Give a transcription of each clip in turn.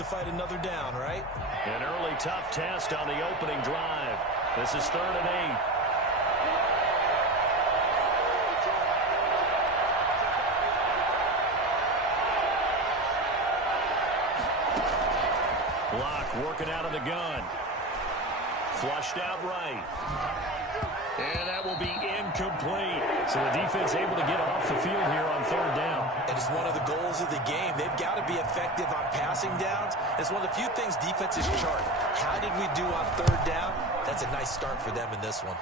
to fight another down, right? An early tough test on the opening drive. This is 3rd and 8. Block working out of the gun. Flushed out right. And that will be incomplete. So the defense able to get off the field here on 3rd down. It is one of the goals of the game. They've got to be effective on passing downs. It's one of the few things defenses chart. How did we do on 3rd down? That's a nice start for them in this one.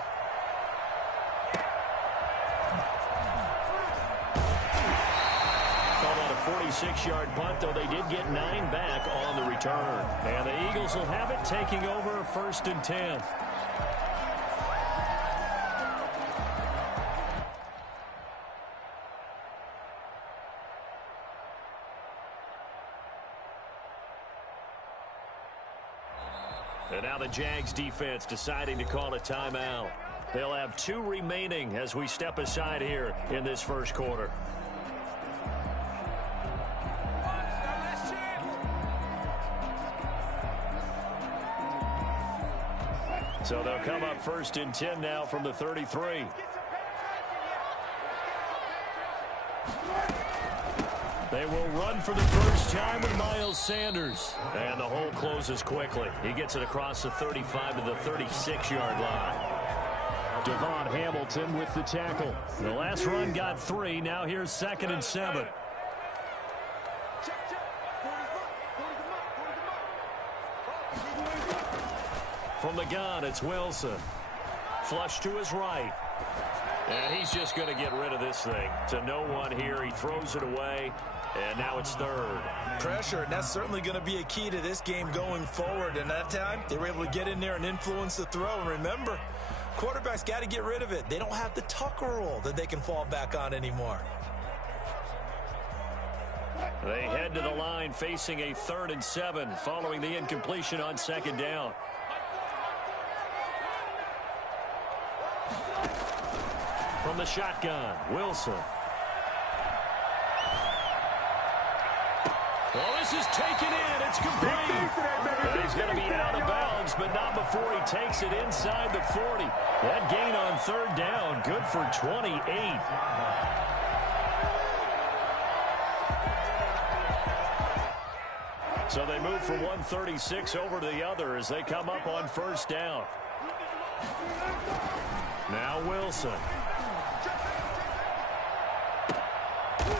Called on a 46-yard punt, though they did get 9 back on the return. And the Eagles will have it, taking over 1st and 10. And now the Jags defense deciding to call a timeout. They'll have 2 remaining as we step aside here in this first quarter. So they'll come up 1st and 10 now from the 33. They will run for the first time with Miles Sanders. And the hole closes quickly. He gets it across the 35 to the 36-yard line. Devon Hamilton with the tackle. The last run got 3. Now here's 2nd and 7. From the gun, it's Wilson. Flush to his right. And he's just going to get rid of this thing. To no one here. He throws it away. And now it's 3rd. Pressure, and that's certainly going to be a key to this game going forward. And that time, they were able to get in there and influence the throw. And remember, quarterbacks got to get rid of it. They don't have the tucker roll that they can fall back on anymore. They head to the line facing a 3rd and 7 following the incompletion on 2nd down. From the shotgun, Wilson. Well, this is taken in. It's complete. And he's going to be out of bounds, but not before he takes it inside the 40. That gain on 3rd down, good for 28. So they move from 136 over to the other as they come up on 1st down. Now Wilson.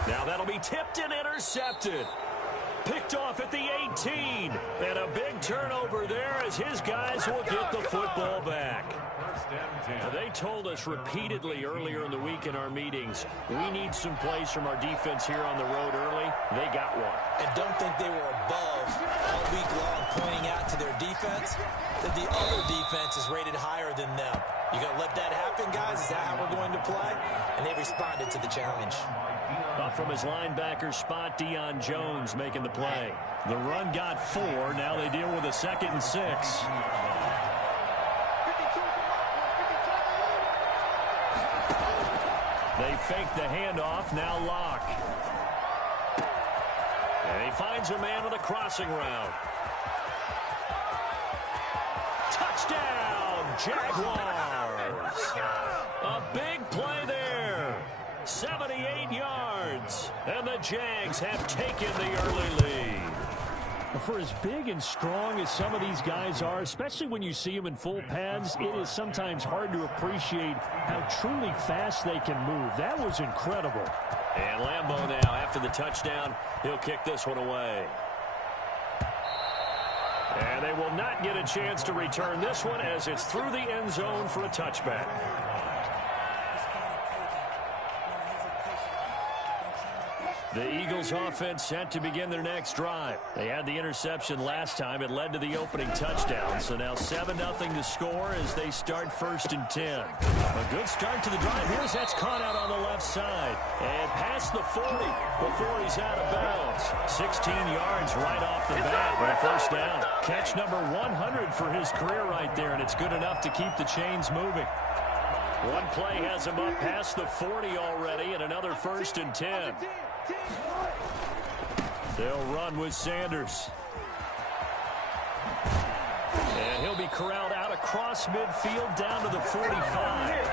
Now that'll be tipped and intercepted. Picked off at the 18. And a big turnover there as his guys will get the football back. Now, they told us repeatedly earlier in the week in our meetings, we need some plays from our defense here on the road early. They got one. And don't think they were above all week long pointing out to their defense that the other defense is rated higher than them. You going to let that happen, guys? Is that how we're going to play? And they responded to the challenge. Up from his linebacker spot, Deion Jones making the play. The run got 4. Now they deal with a 2nd and 6. They fake the handoff. Now Locke. And he finds a man with a crossing route. Touchdown, Jaguars. A big play there. 78 yards. And the Jags have taken the early lead. For as big and strong as some of these guys are, especially when you see them in full pads, it is sometimes hard to appreciate how truly fast they can move. That was incredible. And Lambeau now, after the touchdown, he'll kick this one away. And they will not get a chance to return this one as it's through the end zone for a touchback. The Eagles offense set to begin their next drive. They had the interception last time. It led to the opening touchdown. So now 7-0 to score as they start 1st and 10. A good start to the drive. Here's that's caught out on the left side. And past the 40 before he's out of bounds. 16 yards right off the bat for a 1st down. Catch number 100 for his career right there, and it's good enough to keep the chains moving. One play has him up past the 40 already, and another 1st and 10. They'll run with Sanders. corralled out across midfield down to the 45.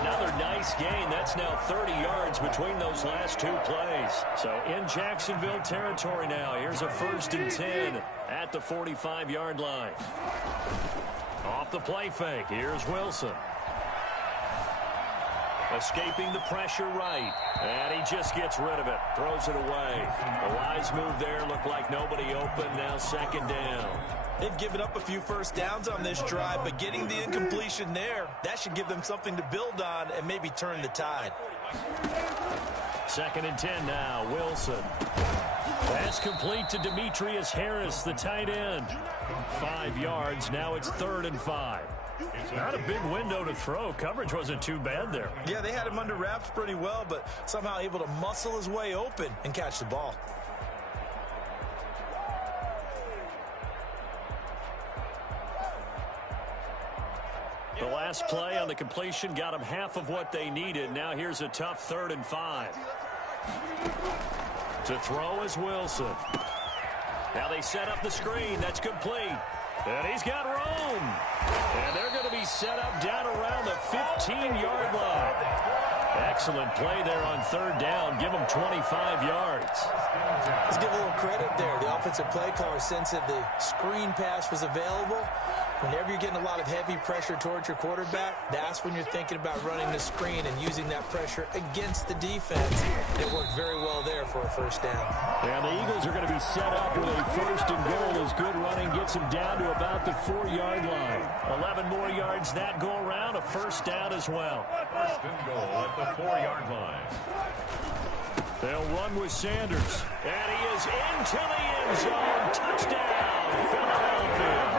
Another nice gain. That's now 30 yards between those last two plays. So in Jacksonville territory now. Here's a 1st and 10 at the 45-yard line. Off the play fake. Here's Wilson. Escaping the pressure right. And he just gets rid of it. Throws it away. A wise move there. Looked like nobody open. Now 2nd down. They've given up a few first downs on this drive, but getting the incompletion there, that should give them something to build on and maybe turn the tide. 2nd and 10 now. Wilson. Pass complete to Demetrius Harris, the tight end. 5 yards. Now it's 3rd and 5. Not a big window to throw. Coverage wasn't too bad there. Yeah, they had him under wraps pretty well, but somehow able to muscle his way open and catch the ball. The last play on the completion got them half of what they needed. Now here's a tough 3rd and 5. To throw is Wilson. Now they set up the screen. That's complete. And he's got room. And they're going to be set up down around the 15-yard line. Excellent play there on 3rd down. Give them 25 yards. Let's give a little credit there. The offensive play caller sensed that the screen pass was available. Whenever you're getting a lot of heavy pressure towards your quarterback, that's when you're thinking about running the screen and using that pressure against the defense. It worked very well there for a 1st down. And the Eagles are going to be set up with a 1st and goal as good running gets them down to about the 4-yard line. 11 more yards that go around, a 1st down as well. 1st and goal at the 4-yard line. They'll run with Sanders. And he is into the end zone. Touchdown, Philadelphia.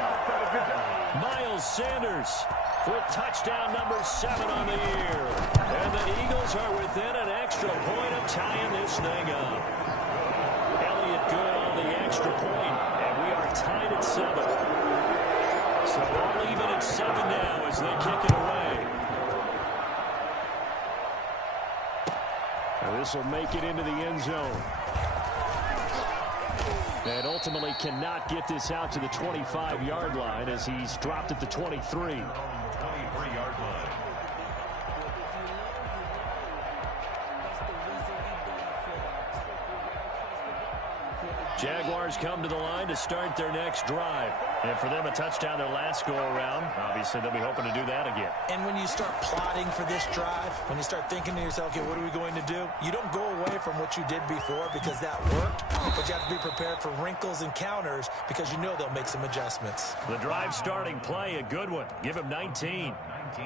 Miles Sanders with touchdown number 7 on the year. And the Eagles are within an extra point of tying this thing up. Elliott good on the extra point, and we are tied at 7. So all even at 7 now as they kick it away. And this will make it into the end zone. And ultimately cannot get this out to the 25-yard line as he's dropped at the 23. 23-yard line. Jaguars come to the line to start their next drive. And for them, a touchdown their last go-around. Obviously, they'll be hoping to do that again. And when you start plotting for this drive, when you start thinking to yourself, okay, what are we going to do? You don't go away from what you did before because that worked, but you have to be prepared for wrinkles and counters because you know they'll make some adjustments. The drive starting play, a good one. Give him 19.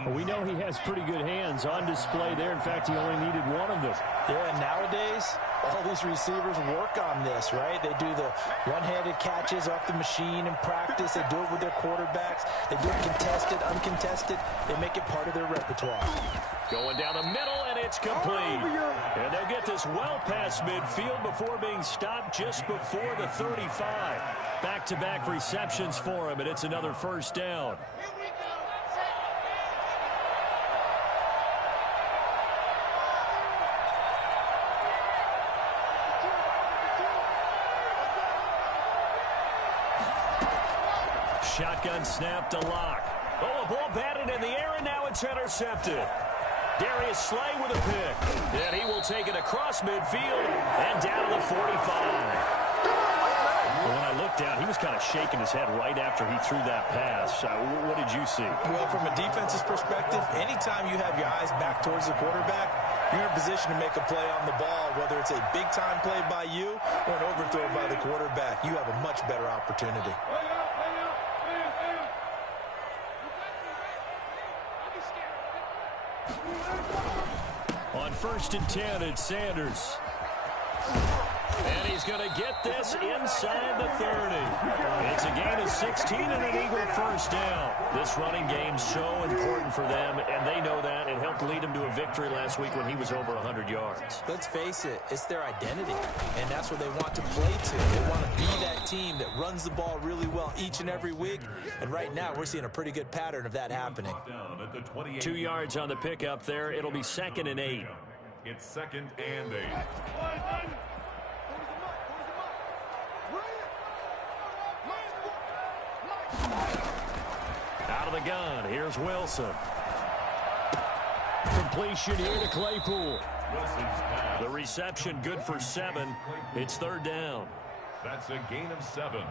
Well, we know he has pretty good hands on display there. In fact, he only needed one of them. Yeah, and nowadays, all these receivers work on this, right? They do the one-handed catches off the machine in practice. They do it with their quarterbacks. They do it contested, uncontested. They make it part of their repertoire. Going down the middle, and it's complete. And they'll get this well past midfield before being stopped just before the 35. Back-to-back receptions for him, and it's another 1st down. Shotgun snap to Lock. Oh, a ball batted in the air, and now it's intercepted. Darius Slay with a pick. And he will take it across midfield and down to the 45. When I looked down, he was kind of shaking his head right after he threw that pass. What did you see? Well, from a defense's perspective, anytime you have your eyes back towards the quarterback, you're in a position to make a play on the ball, whether it's a big-time play by you or an overthrow by the quarterback. You have a much better opportunity. On 1st and 10, it's Sanders. And he's going to get this inside the 30. It's a gain of 16 and an Eagle 1st down. This running game's so important for them, and they know that. It helped lead them to a victory last week when he was over 100 yards. Let's face it, it's their identity, and that's what they want to play to. They want to be that team that runs the ball really well each and every week, and right now we're seeing a pretty good pattern of that happening. 2 yards on the pickup there. It'll be 2nd and 8. It's 2nd and 8. of the gun. Here's Wilson. Completion here to Claypool. The reception good for 7. It's third down. That's a gain of 7.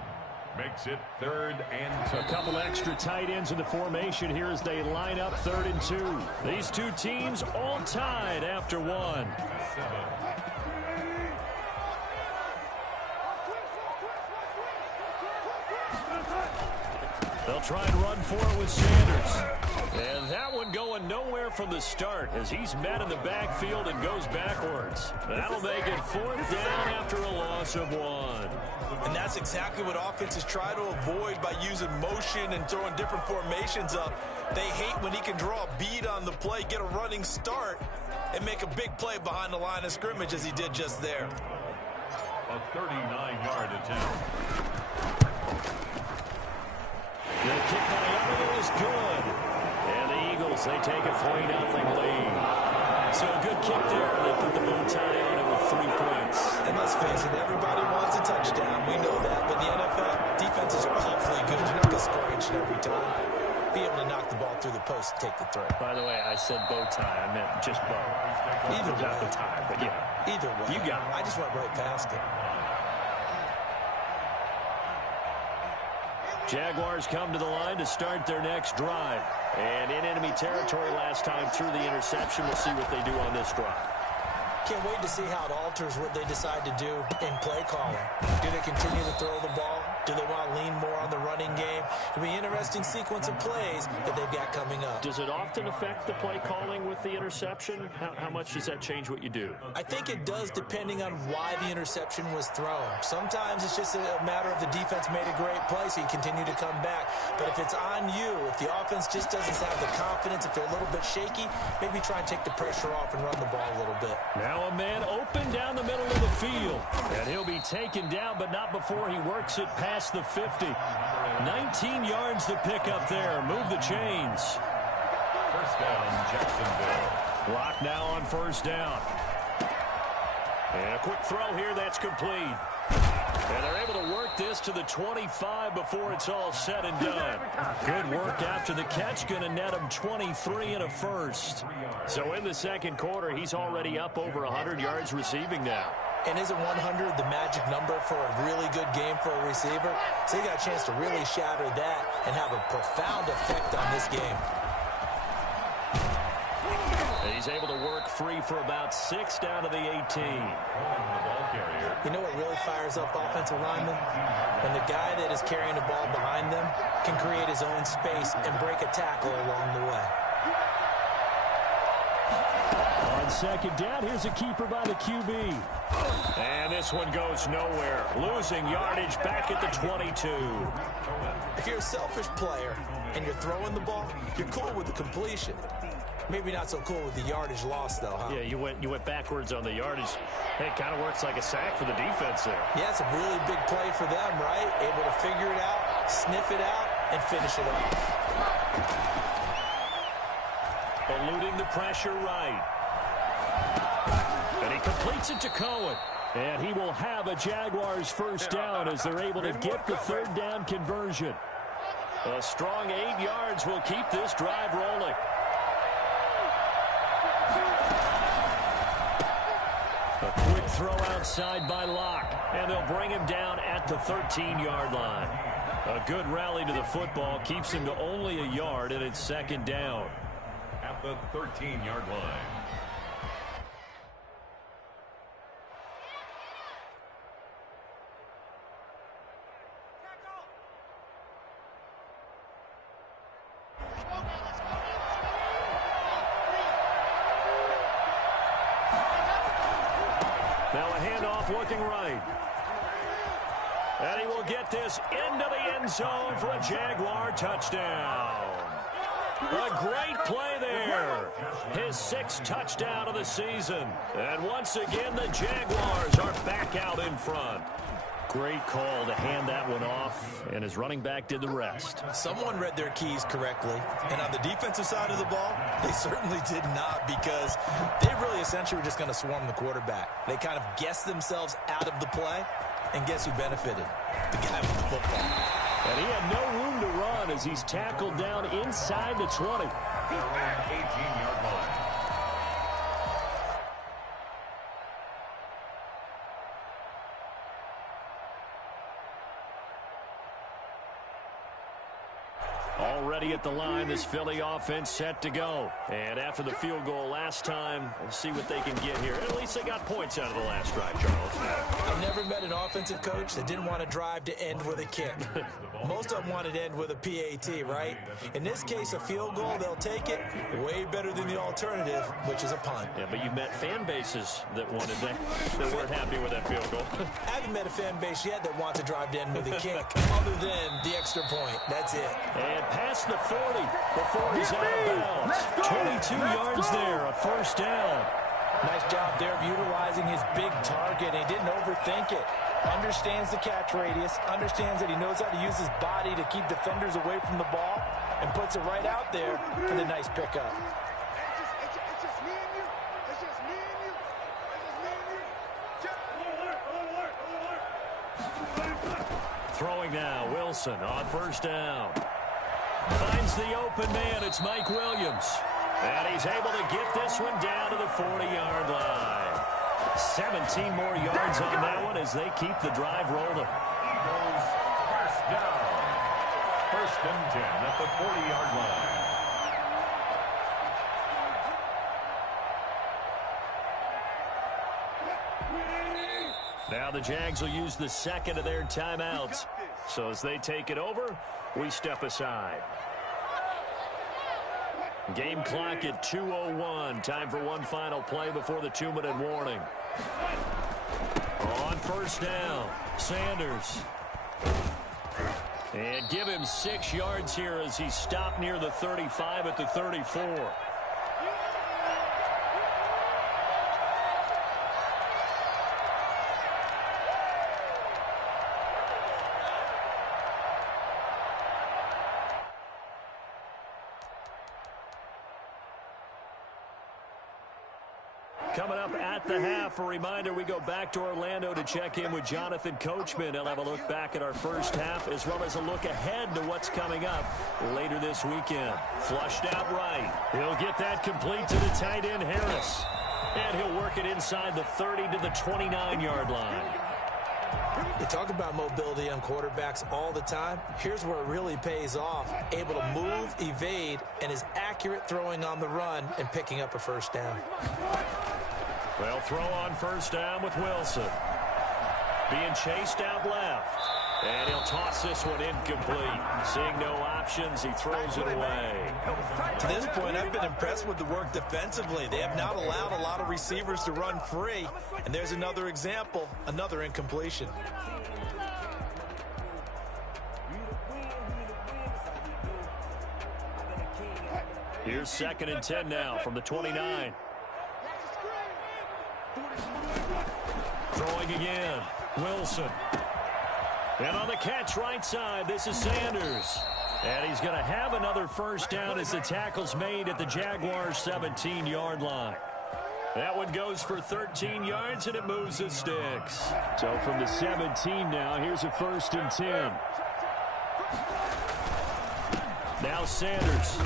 Makes it 3rd and 2. A couple extra tight ends in the formation here as they line up 3rd and 2. These two teams all tied after 1. 7. They'll try and run for it with Sanders. And that one going nowhere from the start as he's met in the backfield and goes backwards. That'll make it 4th down after a loss of 1. And that's exactly what offenses try to avoid by using motion and throwing different formations up. They hate when he can draw a bead on the play, get a running start, and make a big play behind the line of scrimmage as he did just there. A 39-yard attempt. The kick by Elliott is good. And the Eagles, they take a 3-0 lead. So a good kick there. They put the bow tie on it with 3 points. And let's face it, everybody wants a touchdown. We know that. But the NFL, defenses are awfully good. You're not going to score each and every time. Be able to knock the ball through the post and take the throw. By the way, I said bow tie. I meant just bow. Either way. Not the tie, but yeah. Either way. You got it. I just went right past it. Jaguars come to the line to start their next drive. And in enemy territory last time through the interception. We'll see what they do on this drive. Can't wait to see how it alters what they decide to do in play calling. Do they continue to throw the ball? Do they want to lean more on the running game? It'll be an interesting sequence of plays that they've got coming up. Does it often affect the play calling with the interception? How much does that change what you do? I think it does depending on why the interception was thrown. Sometimes it's just a matter of the defense made a great play, so you continue to come back. But if it's on you, if the offense just doesn't have the confidence, if they're a little bit shaky, maybe try and take the pressure off and run the ball a little bit. Now a man open down the middle of the field. And he'll be taken down, but not before he works it past the 50. 19 yards to pick up there. Move the chains. First down, Jacksonville. Lock now on first down. And a quick throw here that's complete. And they're able to work this to the 25 before it's all said and done. Good work after the catch. Going to net him 23 and a first. So in the second quarter, he's already up over 100 yards receiving now. And isn't 100 the magic number for a really good game for a receiver? So he got a chance to really shatter that and have a profound effect on this game. And he's able to work free for about 6 down to the 18. You know what really fires up offensive linemen? When the guy that is carrying the ball behind them can create his own space and break a tackle along the way. On second down, here's a keeper by the QB. And this one goes nowhere. Losing yardage back at the 22. If you're a selfish player and you're throwing the ball, you're cool with the completion. Maybe not so cool with the yardage loss, though, huh? Yeah, you went backwards on the yardage. Hey, it kind of works like a sack for the defense there. Yeah, it's a really big play for them, right? Able to figure it out, sniff it out, and finish it off. Eluding the pressure right. And he completes it to Cohen. And he will have a Jaguars first down as they're able to get the third down conversion. A strong 8 yards will keep this drive rolling. A quick throw outside by Locke, and they'll bring him down at the 13-yard line. A good rally to the football keeps him to only a yard, and it's second down. At the 13-yard line. Now a handoff looking right. And he will get this into the end zone for a Jaguar touchdown. A great play there. His 6th touchdown of the season. And once again, the Jaguars are back out in front. Great call to hand that one off, and his running back did the rest. Someone read their keys correctly, and on the defensive side of the ball, they certainly did not, because they really essentially were just going to swarm the quarterback. They kind of guessed themselves out of the play, and guess who benefited? The guy with the football. And he had no room to run run as he's tackled down inside the 20. 18-yard line. Already at the line, this Philly offense set to go. And after the field goal last time, we'll see what they can get here. At least they got points out of the last drive, Charles. I've never met an offensive coach that didn't want to drive to end with a kick. Most of them wanted to end with a PAT, right? In this case, a field goal, they'll take it way better than the alternative, which is a punt. Yeah, but you met fan bases that wanted that weren't happy with that field goal. I haven't met a fan base yet that wants to drive to end with a kick, other than the extra point. That's it. And past the 40 before he's out of bounds. 22 yards there, a first down. Nice job there of utilizing his big target. He didn't overthink it. Understands the catch radius, understands that he knows how to use his body to keep defenders away from the ball, and puts it right out there for the nice pickup. Throwing now, Wilson on first down. Finds the open man, it's Mike Williams. And he's able to get this one down to the 40-yard line. 17 more yards on that one as they keep the drive rolling. Eagles first down. First and 10 at the 40-yard line. Now the Jags will use the second of their timeouts. So as they take it over, we step aside. Game clock at 2:01. Time for one final play before the 2-minute warning. On first down, Sanders. And give him 6 yards here as he stopped near the 35 at the 34. Coming up at the half, a reminder, we go back to Orlando to check in with Jonathan Coachman. He'll have a look back at our first half as well as a look ahead to what's coming up later this weekend. Flushed out right. He'll get that complete to the tight end, Harris. And he'll work it inside the 30 to the 29-yard line. You talk about mobility on quarterbacks all the time. Here's where it really pays off. Able to move, evade, and is accurate throwing on the run and picking up a first down. Well, throw on first down with Wilson. Being chased out left. And he'll toss this one incomplete. Seeing no options, he throws it away. To this point, I've been impressed with the work defensively. They have not allowed a lot of receivers to run free. And there's another example, another incompletion. Here's 2nd and 10 now from the 29. Throwing again. Wilson. And on the catch right side, this is Sanders. And he's going to have another first down as the tackle's made at the Jaguars' 17-yard line. That one goes for 13 yards, and it moves the sticks. So from the 17 now, here's a 1st and 10. Now Sanders.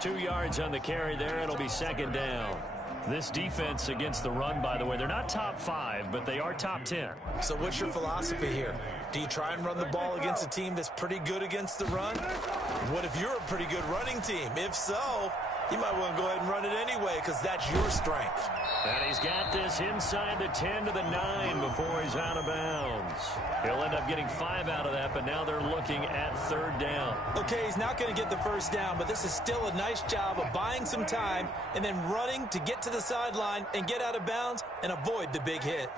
2 yards on the carry there. It'll be 2nd down. This defense against the run, by the way, they're not top 5, but they are top 10. So what's your philosophy here? Do you try and run the ball against a team that's pretty good against the run? What if you're a pretty good running team? If so, you might want to go ahead and run it anyway because that's your strength. And he's got this inside the 10 to the 9 before he's out of bounds. He'll end up getting 5 out of that, but now they're looking at 3rd down. Okay, he's not going to get the first down, but this is still a nice job of buying some time and then running to get to the sideline and get out of bounds and avoid the big hit.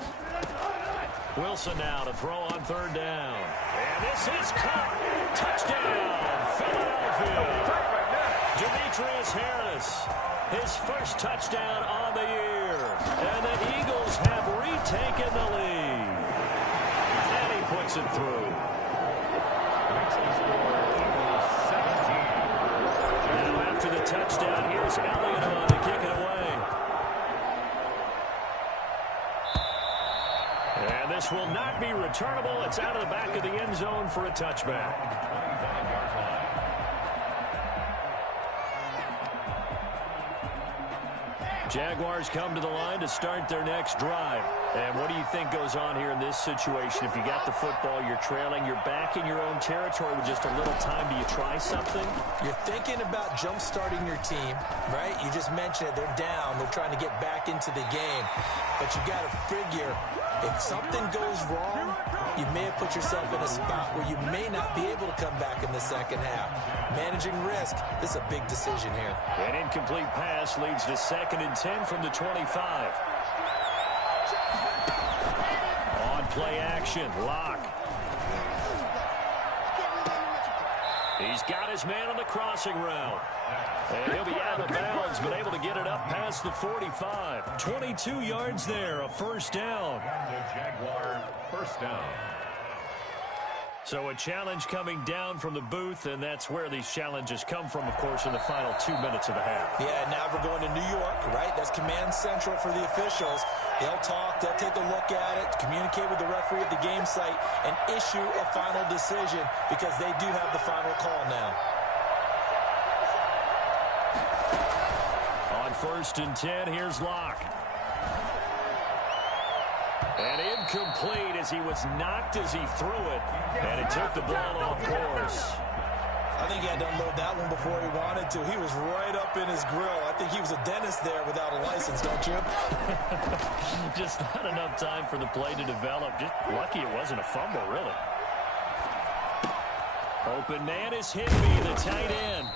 Wilson now to throw on 3rd down. And this is caught. Touchdown, Philadelphia. Demetrius Harris, his first touchdown on the year. And the Eagles have retaken the lead. And he puts it through. Now after the touchdown, here's Elliott on to kick it away. And this will not be returnable. It's out of the back of the end zone for a touchback. Jaguars come to the line to start their next drive. And what do you think goes on here in this situation? If you got the football, you're trailing, you're back in your own territory with just a little time. Do you try something? You're thinking about jump-starting your team, right? You just mentioned it. They're down. They're trying to get back into the game. But you got to figure, if something goes wrong, you may have put yourself in a spot where you may not be able to come back in the second half. Managing risk, this is a big decision here. An incomplete pass leads to 2nd and 10 from the 25. On play action, Lock. He's got his man on the crossing route. And he'll be out of bounds, but able to get it up past the 45. 22 yards there, a first down. Jaguar, first down. So a challenge coming down from the booth, and that's where these challenges come from, of course, in the final 2 minutes of the half. Yeah, now we're going to New York, right? That's command central for the officials. They'll talk, they'll take a look at it, communicate with the referee at the game site, and issue a final decision because they do have the final call now. On 1st and 10, here's Locke. And incomplete as he was knocked as he threw it. And it took the ball off course. I think he had to unload that one before he wanted to. He was right up in his grill. I think he was a dentist there without a license, don't you? Just not enough time for the play to develop. Just lucky it wasn't a fumble, really. Open man is Higby, the tight end.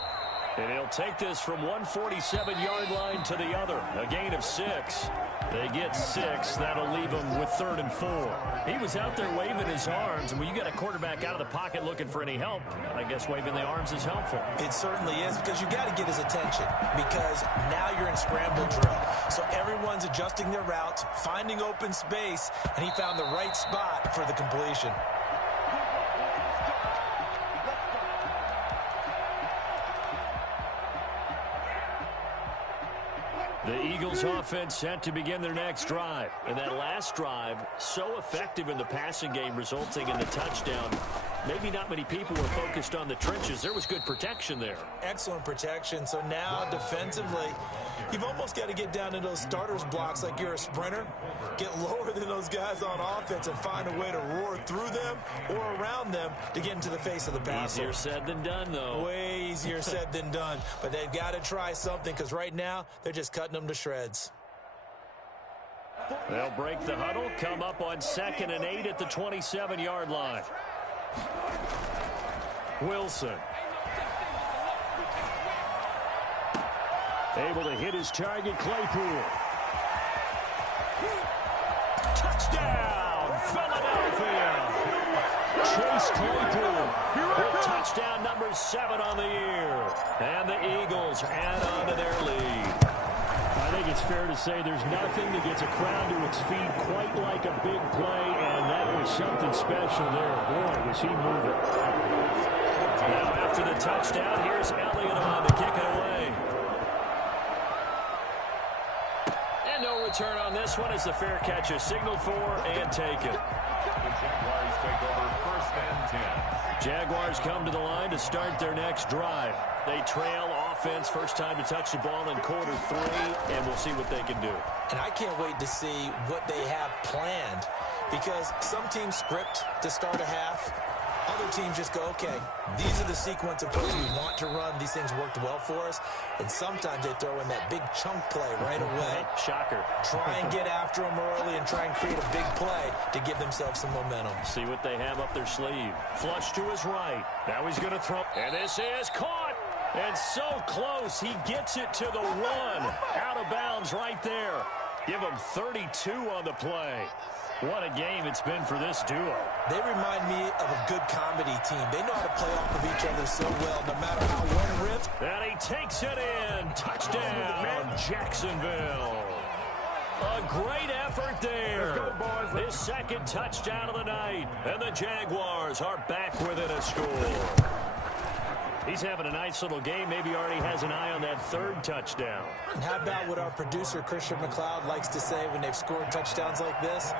And he'll take this from 147-yard line to the other. A gain of 6. They get 6. That'll leave him with 3rd and 4. He was out there waving his arms, and when you got a quarterback out of the pocket looking for any help, I guess waving the arms is helpful. It certainly is, because you got to get his attention, because now you're in scramble drill. So everyone's adjusting their routes, finding open space, and he found the right spot for the completion. The Eagles offense set to begin their next drive. And that last drive, so effective in the passing game, resulting in the touchdown. Maybe not many people were focused on the trenches. There was good protection there. Excellent protection. So now defensively, you've almost got to get down to those starters blocks like you're a sprinter. Get lower than those guys on offense and find a way to roar through them or around them to get into the face of the passer. Easier said than done, though. Way easier said than done. But they've got to try something, because right now they're just cutting them to shreds. They'll break the huddle, come up on 2nd and 8 at the 27-yard line. Wilson. Able to hit his target, Claypool. Touchdown, Philadelphia. Chase Claypool with touchdown number 7 on the year. And the Eagles add on to their lead. I think it's fair to say there's nothing that gets a crowd to its feet quite like a big play, and that was something special there. Boy, was he moving. Now after the touchdown, here's Elliott on to kick it away. And no return on this one as the fair catch is signaled for and taken. The Jaguars take over 1st and 10. Jaguars come to the line to start their next drive. They trail offense, first time to touch the ball in quarter 3, and we'll see what they can do. And I can't wait to see what they have planned, because some teams script to start a half. Other teams just go, okay, these are the sequence of plays we want to run. These things worked well for us. And sometimes they throw in that big chunk play right away. Shocker. Try and get after them early and try and create a big play to give themselves some momentum. See what they have up their sleeve. Flush to his right. Now he's going to throw. And this is caught. And so close. He gets it to the 1. Out of bounds right there. Give him 32 on the play. What a game it's been for this duo. They remind me of a good comedy team. They know how to play off of each other so well, no matter how one rips. And he takes it in. Touchdown, Jacksonville. A great effort there. His 2nd touchdown of the night. And the Jaguars are back within a score. He's having a nice little game. Maybe already has an eye on that 3rd touchdown. And how about what our producer, Christian McLeod, likes to say when they've scored touchdowns like this?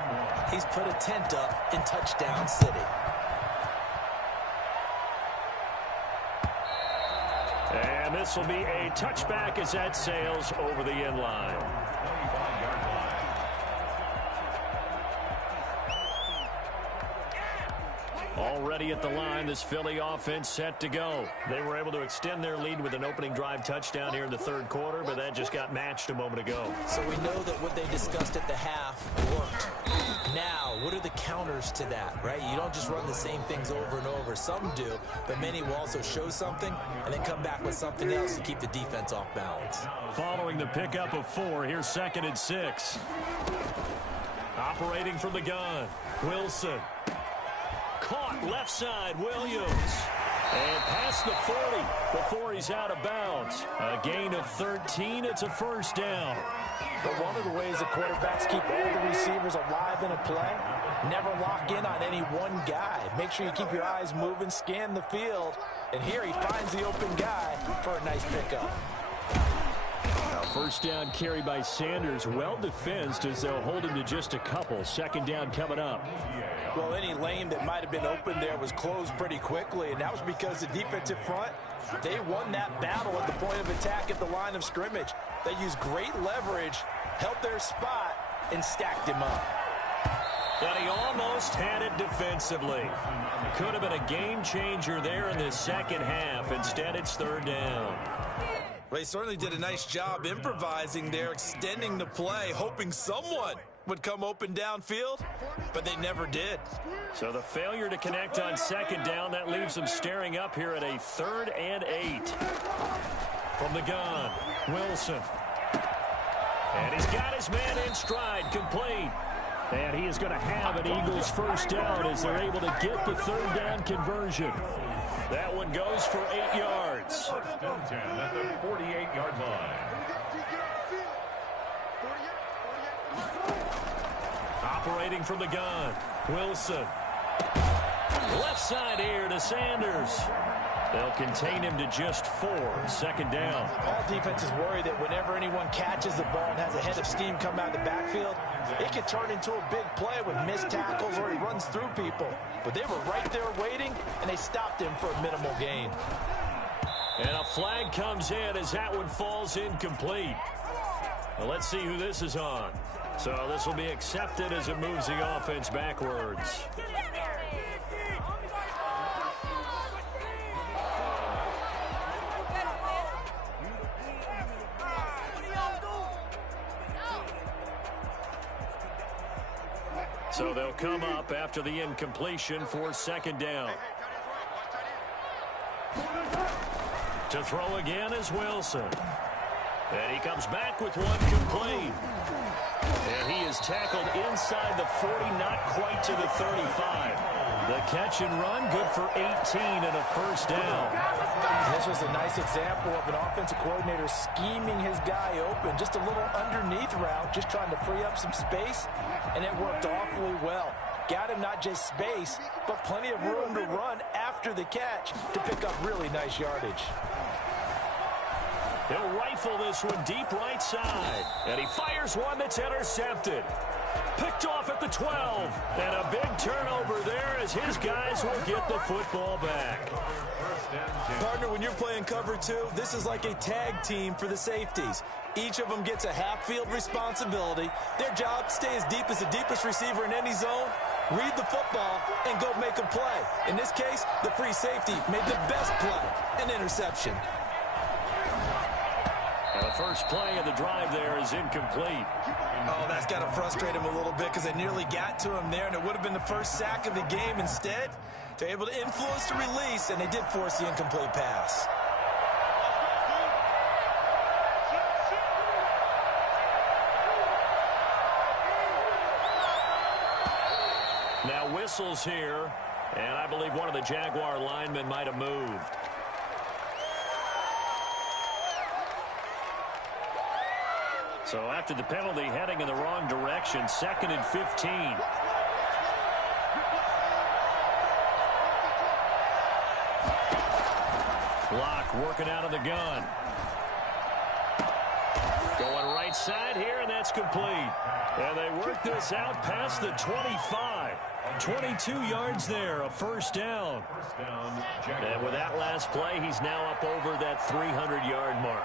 He's put a tent up in Touchdown City. And And this will be a touchback as that sails over the end line. Already at the line, this Philly offense set to go. They were able to extend their lead with an opening drive touchdown here in the third quarter, but that just got matched a moment ago. So we know that what they discussed at the half worked. Now, what are the counters to that, right? You don't just run the same things over and over. Some do, but many will also show something and then come back with something else to keep the defense off balance. Following the pickup of 4, here's 2nd and 6. Operating from the gun, Wilson. Caught left side, Williams. And past the 40 before he's out of bounds. A gain of 13. It's a first down. But one of the ways the quarterbacks keep all the receivers alive in a play, never lock in on any one guy. Make sure you keep your eyes moving, scan the field. And here he finds the open guy for a nice pickup. Now first down carry by Sanders. Well defensed as they'll hold him to just a couple. 2nd down coming up. Well, any lane that might have been open there was closed pretty quickly, and that was because the defensive front, they won that battle at the point of attack at the line of scrimmage. They used great leverage, held their spot, and stacked him up. And he almost had it defensively. Could have been a game changer there in the second half. Instead, it's 3rd down. Well, he certainly did a nice job improvising there, extending the play, hoping someone would come open downfield, but they never did. So the failure to connect on 2nd down, that leaves them staring up here at a 3rd and 8. From the gun, Wilson. And he's got his man in stride, complete. And he is going to have an Eagles first down as they're able to get the 3rd down conversion. That one goes for 8 yards. 1st and 10 at the 48-yard line. Operating from the gun, Wilson. Left side here to Sanders. They'll contain him to just 4. 2nd down. All defenses worry that whenever anyone catches the ball and has a head of steam come out of the backfield, it can turn into a big play with missed tackles or he runs through people. But they were right there waiting, and they stopped him for a minimal gain. And a flag comes in as that one falls incomplete. Well, let's see who this is on. So this will be accepted as it moves the offense backwards. So they'll come up after the incompletion for 2nd down. To throw again is Wilson. And he comes back with one complete. And he is tackled inside the 40, not quite to the 35. The catch and run, good for 18 and a first down. This was a nice example of an offensive coordinator scheming his guy open. Just a little underneath route, just trying to free up some space, and it worked awfully well. Got him not just space, but plenty of room to run after the catch to pick up really nice yardage. He'll rifle this one deep right side. And he fires one that's intercepted. Picked off at the 12. And a big turnover there as his guys will get the football back. Partner, when you're playing cover 2, this is like a tag team for the safeties. Each of them gets a half-field responsibility. Their job, stay as deep as the deepest receiver in any zone, read the football, and go make a play. In this case, the free safety made the best play, an interception. And the first play of the drive there is incomplete. Oh, that's got to frustrate him a little bit because they nearly got to him there, and it would have been the first sack of the game. Instead, they're able to influence the release, and they did force the incomplete pass. Now whistles here, and I believe one of the Jaguar linemen might have moved. So after the penalty, heading in the wrong direction, 2nd and 15. Block working out of the gun. Going right side here, and that's complete. And they work this out past the 25. 22 yards there, a first down. And with that last play, he's now up over that 300-yard mark.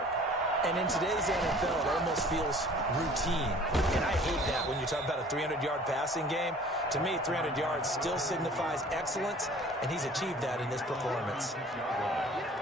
And in today's NFL, it almost feels routine. And I hate that when you talk about a 300-yard passing game. To me, 300 yards still signifies excellence, and he's achieved that in this performance.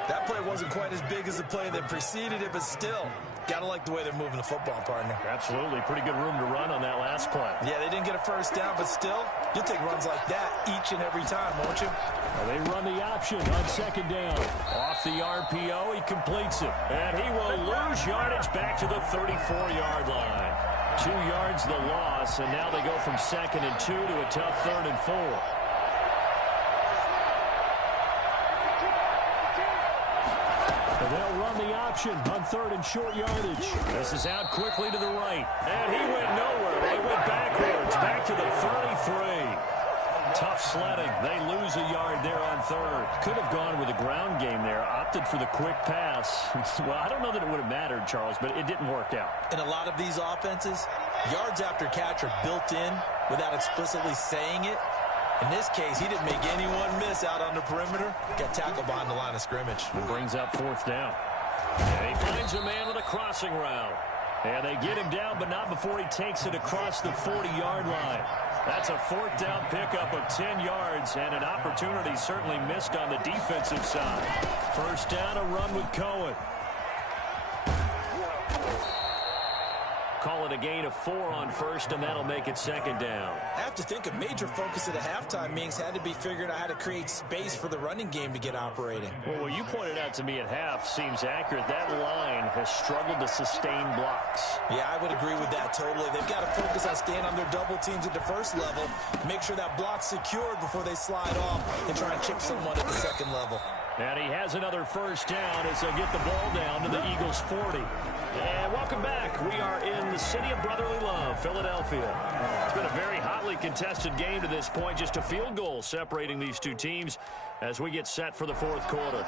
That play wasn't quite as big as the play that preceded it, but still, gotta like the way they're moving the football, partner. Absolutely. Pretty good room to run on that last play. Yeah, they didn't get a first down, but still, you'll take runs like that each and every time, won't you? Well, they run the option on second down. Off the RPO, he completes it. And he will lose yardage back to the 34-yard line. 2 yards the loss, and now they go from 2nd and 2 to a tough 3rd and 4. And they'll run the option on 3rd and short yardage. This is out quickly to the right. And he went nowhere. They went backwards, back to the 33. Tough sledding. They lose a yard there on 3rd. Could have gone with a ground game there. Opted for the quick pass. Well, I don't know that it would have mattered, Charles, but it didn't work out. In a lot of these offenses, yards after catch are built in without explicitly saying it. In this case, he didn't make anyone miss out on the perimeter. Got tackled behind the line of scrimmage. And brings up 4th down. And he finds a man with a crossing route. And they get him down, but not before he takes it across the 40-yard line. That's a 4th down pickup of 10 yards, and an opportunity certainly missed on the defensive side. First down, a run with Cohen. Call it a gain of 4 on 1st, and that'll make it 2nd down. I have to think a major focus at the halftime meetings had to be figuring out how to create space for the running game to get operating. Well, what you pointed out to me at half seems accurate. That line has struggled to sustain blocks. Yeah, I would agree with that totally. They've got to focus on staying on their double teams at the first level, make sure that block's secured before they slide off and try and chip someone at the 2nd level. And he has another first down as they get the ball down to the Eagles' 40. And welcome back. We are in the city of brotherly love, Philadelphia. It's been a very hotly contested game to this point. Just a field goal separating these two teams as we get set for the 4th quarter.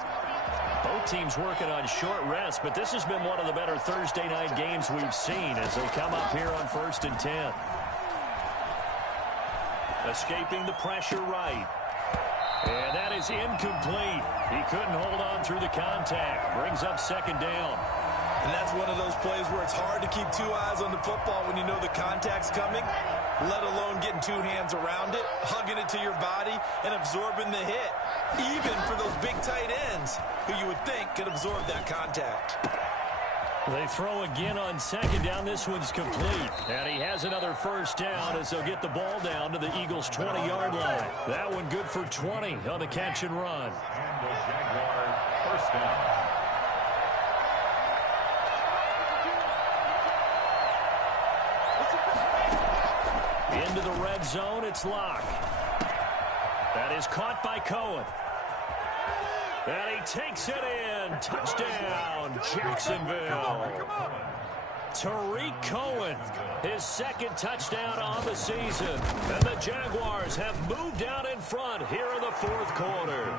Both teams working on short rest, but this has been one of the better Thursday night games we've seen as they come up here on 1st and 10. Escaping the pressure right. And that is incomplete. He couldn't hold on through the contact. Brings up 2nd down. And that's one of those plays where it's hard to keep 2 eyes on the football when you know the contact's coming, let alone getting 2 hands around it, hugging it to your body, and absorbing the hit, even for those big tight ends who you would think could absorb that contact. They throw again on 2nd down. This one's complete. And he has another first down as they'll get the ball down to the Eagles' 20-yard line. That one good for 20 on the catch and run. And the Jaguars first down. Into the red zone, it's Locke. That is caught by Cohen. And he takes it in. Touchdown, Jacksonville. Tariq Cohen, his 2nd touchdown on the season. And the Jaguars have moved out in front here in the 4th quarter.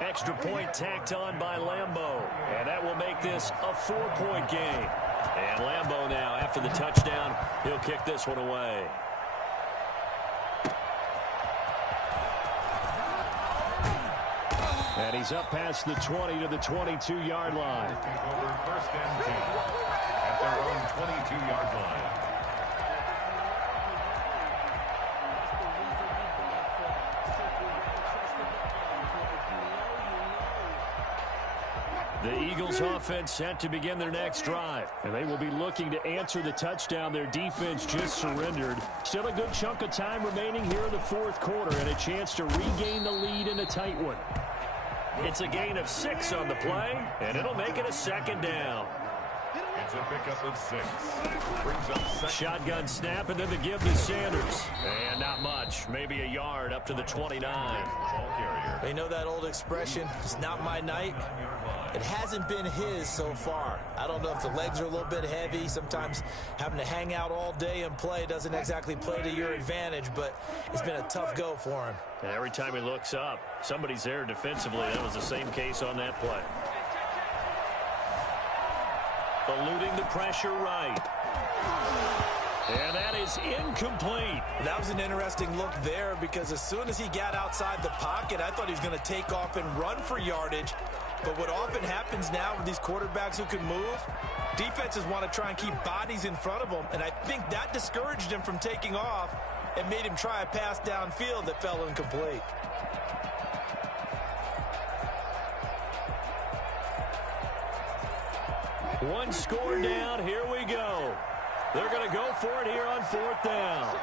Extra point tacked on by Lambeau. And that will make this a 4-point game. And Lambeau now, after the touchdown, he'll kick this one away. And he's up past the 20 to the 22-yard line. Take over 1st and 10 at their own 22-yard line. The Eagles offense set to begin their next drive. And they will be looking to answer the touchdown their defense just surrendered. Still a good chunk of time remaining here in the 4th quarter and a chance to regain the lead in a tight one. It's a gain of 6 on the play, and it'll make it a 2nd down. It's a pickup of 6. Brings up 2nd. Shotgun snap, and then the give to Sanders. And not much. Maybe a yard up to the 29. Ball carrier. They know that old expression, it's not my night. It hasn't been his so far. I don't know if the legs are a little bit heavy. Sometimes having to hang out all day and play doesn't exactly play to your advantage, but it's been a tough go for him. And every time he looks up, somebody's there defensively. That was the same case on that play. Eluding the pressure right. And that is incomplete. That was an interesting look there because as soon as he got outside the pocket, I thought he was going to take off and run for yardage. But what often happens now with these quarterbacks who can move, defenses want to try and keep bodies in front of them, and I think that discouraged him from taking off and made him try a pass downfield that fell incomplete. One score down. Here we go. They're going to go for it here on 4th down.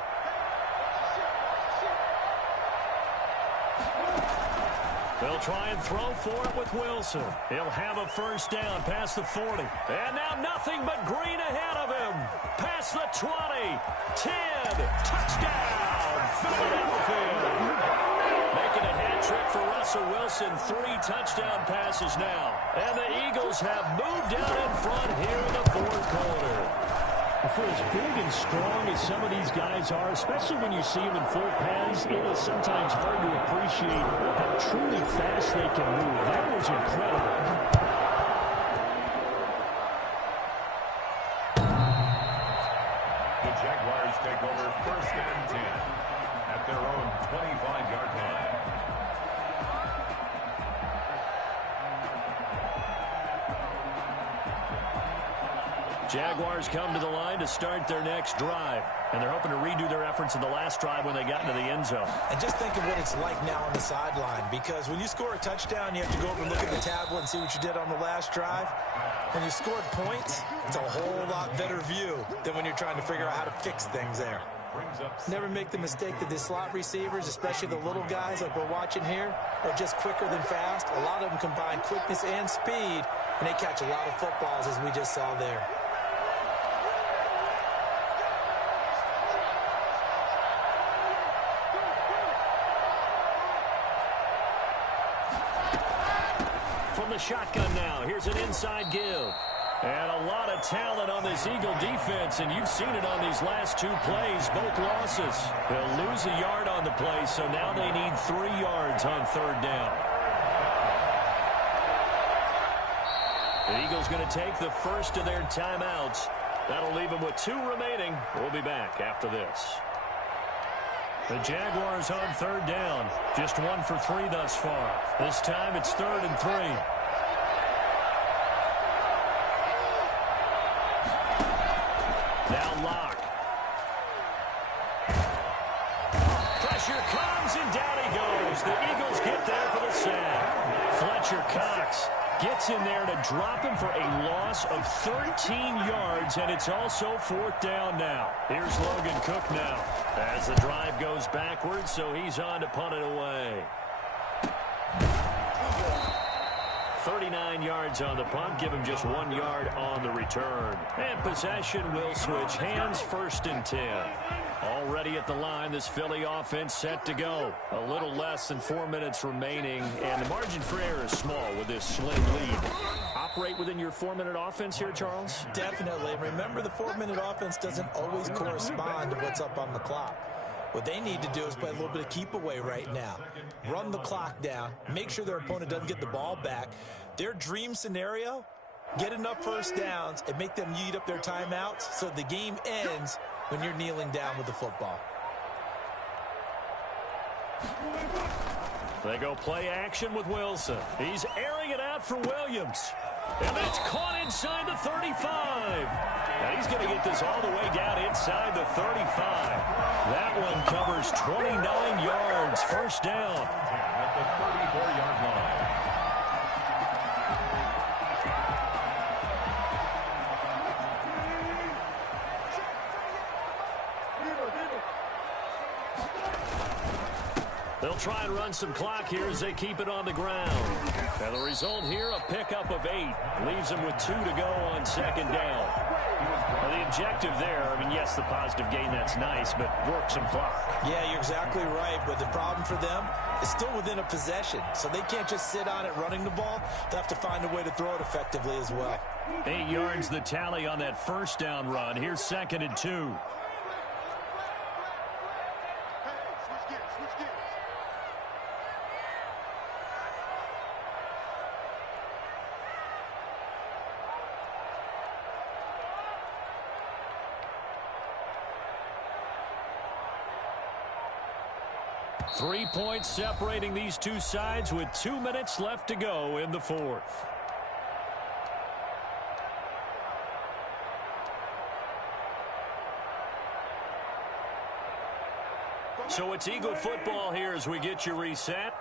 They'll try and throw for it with Wilson. He'll have a first down past the 40. And now nothing but green ahead of him. Past the 20. 10. Touchdown. Philadelphia. Making a hat trick for Russell Wilson. 3 touchdown passes now. And the Eagles have moved out in front here in the 4th quarter. For as big and strong as some of these guys are, especially when you see them in full pads, it is sometimes hard to appreciate how truly fast they can move. That was incredible. The Jaguars take over 1st and 10 at their own 25-yard line. Jaguars come to the line to start their next drive. And they're hoping to redo their efforts in the last drive when they got into the end zone. And just think of what it's like now on the sideline, because when you score a touchdown, you have to go over and look at the tablet and see what you did on the last drive. When you scored points, it's a whole lot better view than when you're trying to figure out how to fix things there. Never make the mistake that the slot receivers, especially the little guys like we're watching here, are just quicker than fast. A lot of them combine quickness and speed, and they catch a lot of footballs, as we just saw there. From the shotgun now, here's an inside give. And a lot of talent on this Eagle defense, and you've seen it on these last 2 plays, both losses. They'll lose a yard on the play, so now they need 3 yards on 3rd down. The Eagles going to take the first of their timeouts. That'll leave them with 2 remaining. We'll be back after this. The Jaguars on 3rd down. Just 1 for 3 thus far. This time it's 3rd and 3. Now Locke. Pressure comes and down he goes. The Eagles get there for the sack. Fletcher Cox gets in there to drop him for a loss of 13 yards, and it's also 4th down now. Here's Logan Cook now as the drive goes backwards, so he's on to punt it away. 39 yards on the punt, give him just 1 yard on the return. And possession will switch hands, 1st and 10. Already at the line, this Philly offense set to go. A little less than 4 minutes remaining, and the margin for error is small with this slim lead. Operate within your 4-minute offense here, Charles? Definitely. Remember, the 4-minute offense doesn't always correspond to what's up on the clock. What they need to do is play a little bit of keep away right now. Run the clock down. Make sure their opponent doesn't get the ball back. Their dream scenario, get enough first downs and make them eat up their timeouts so the game ends when you're kneeling down with the football. They go play action with Wilson. He's airing it out for Williams. And that's caught inside the 35. And he's going to get this all the way down inside the 35. That one covers 29 yards. 1st down. At the 34-yard line. They'll try and run some clock here as they keep it on the ground. And the result here, a pickup of 8. Leaves them with 2 to go on 2nd down. Now the objective there, I mean, yes, the positive gain, that's nice, but work some clock. Yeah, you're exactly right. But the problem for them is still within a possession. So they can't just sit on it running the ball. They have to find a way to throw it effectively as well. 8 yards the tally on that 1st down run. Here's 2nd and 2. 3 points separating these two sides with 2 minutes left to go in the fourth. So it's Eagle football here as we get you reset.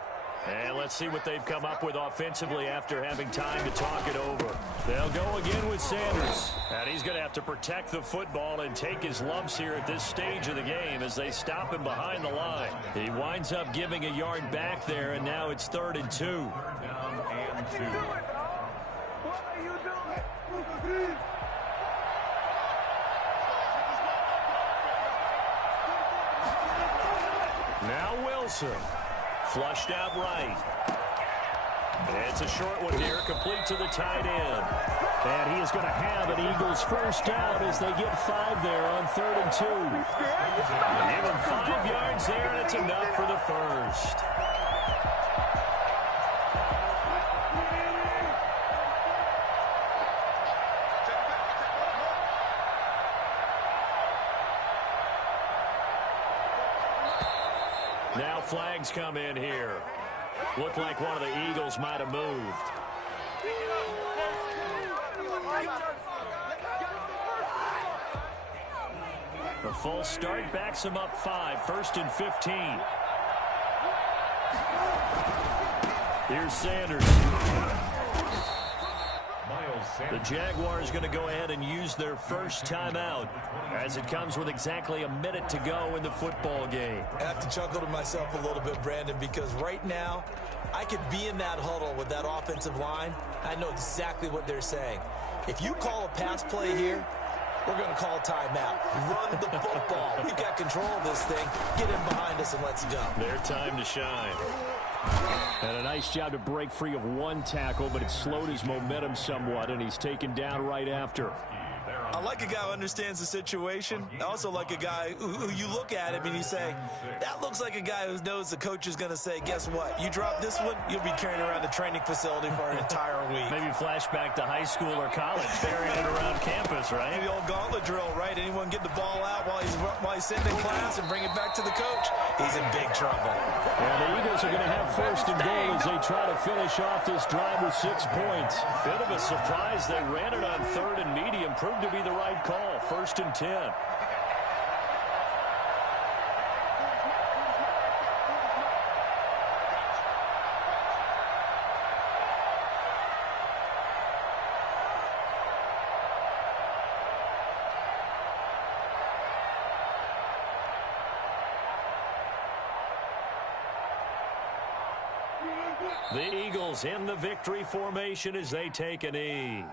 And let's see what they've come up with offensively after having time to talk it over. They'll go again with Sanders. And he's going to have to protect the football and take his lumps here at this stage of the game as they stop him behind the line. He winds up giving a yard back there, and now it's 3rd and 2. Third down and 2. What are you doing? Now Wilson. Flushed out right. It's a short one here, complete to the tight end. And he is going to have an Eagles first down as they get 5 there on 3rd and 2. Give him 5 yards there, and it's enough for the first. Now flags come in here. Looked like one of the Eagles might have moved. The false start backs him up 5. 1st and 15. Here's Sanders. The Jaguars going to go ahead and use their first timeout as it comes with exactly a minute to go in the football game. I have to chuckle to myself a little bit, Brandon, because right now I could be in that huddle with that offensive line. I know exactly what they're saying. If you call a pass play here, we're going to call a timeout. Run the football. We've got control of this thing. Get in behind us and let's go. Their time to shine. And a nice job to break free of one tackle, but it slowed his momentum somewhat, and he's taken down right after. I like a guy who understands the situation. I also like a guy who you look at him and you say, that looks like a guy who knows the coach is going to say, guess what? You drop this one, you'll be carrying around the training facility for an entire week. Maybe flashback to high school or college, carrying it around campus, right? Maybe the old gauntlet drill, right? Anyone get the ball out while he's sitting in class and bring it back to the coach? He's in big trouble. And the Eagles are going to have 1st and goal as they try to finish off this drive with 6 points. Bit of a surprise. They ran it on 3rd and medium. Proved to be the right call. 1st and 10. The Eagles in the victory formation as they take a knee.